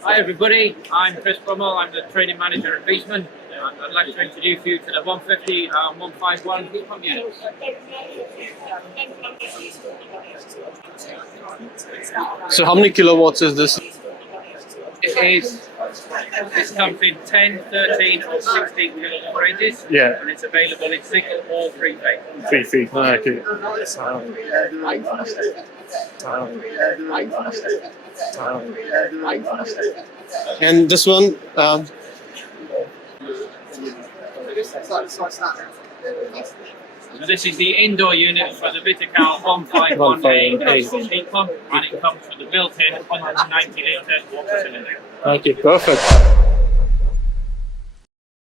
Hi everybody, I'm Chris Brummel, I'm the training manager at Viessmann. I'd like to introduce you to the 150 and 151 heat pump units. So how many kilowatts is this? This comes in 10, 13 or 16 kilowatt ranges. Yeah. And it's available in single or three phase. 3 feet. Oh, okay. And this one, So this is the indoor unit for the Vitocal 151A heat pump, and it comes with the built-in 190 litre water cylinder. okay, perfect.